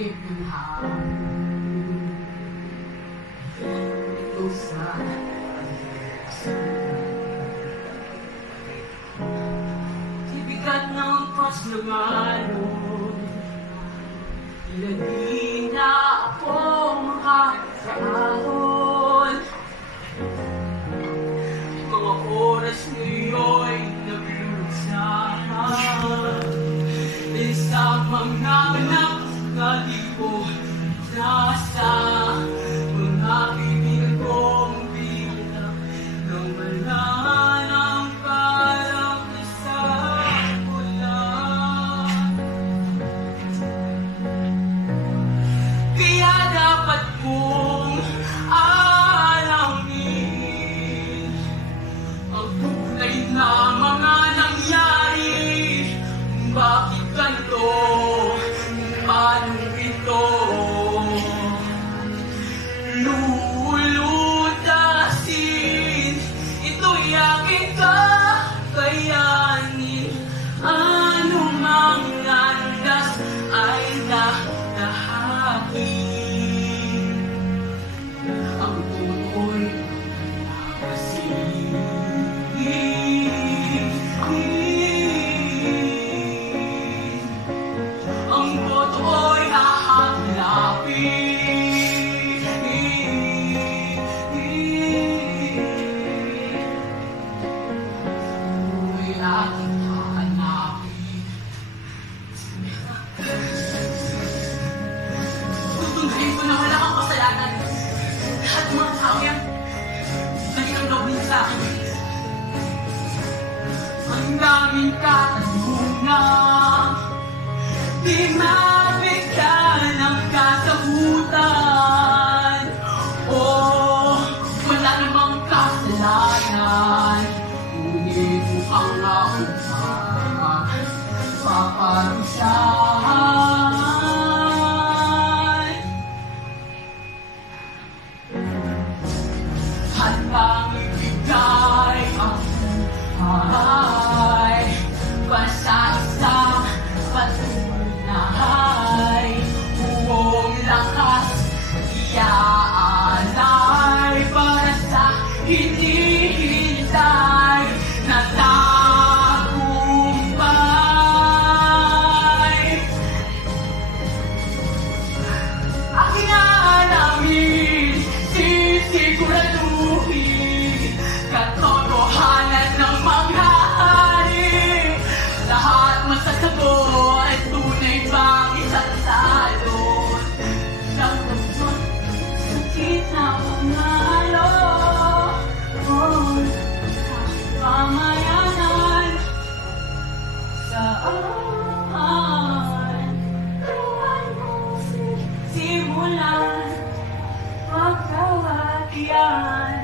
sakit ng hangin. Ito sa tibigat ng paslanganon, ilan di na ako makakaahon. Mga oras ngayo'y naglusahan, isa mga nakalipo nasa mga bibig kong bilang nang wala ng parang isang ulan. Kaya dapat kong alamin ang tunay na mga nangyari. Bakit ganito? Paano ito? Lulutasin, ito'y aking kakayanin. Anumang landas ay dadahakin. Ang buko'y nakasin. Ang boto'y hahanapin. Ako'y aking hahanapin. Tutunduin ko na wala kang kasalanan. Lahat ng mga tao yan, balik ang loob niya sa akin. Ang daming katanungan, di mabigyan ng kasagutan. Oh, wala namang kasalanan, ngunit mukhang ako paparusahan. At ang ibigay ang buhay basta isang patunay. Buong lakas iaalay para sa hinihintay na tagumpay. Aking aalamin, sisiguraduhin katotohanan ng manghahari. Lahat masasagot ay tunay bang isasalot ng puso't sakit na pangalo. Oh, sa pamayanan saan tuwan mo simulan pagkawatian.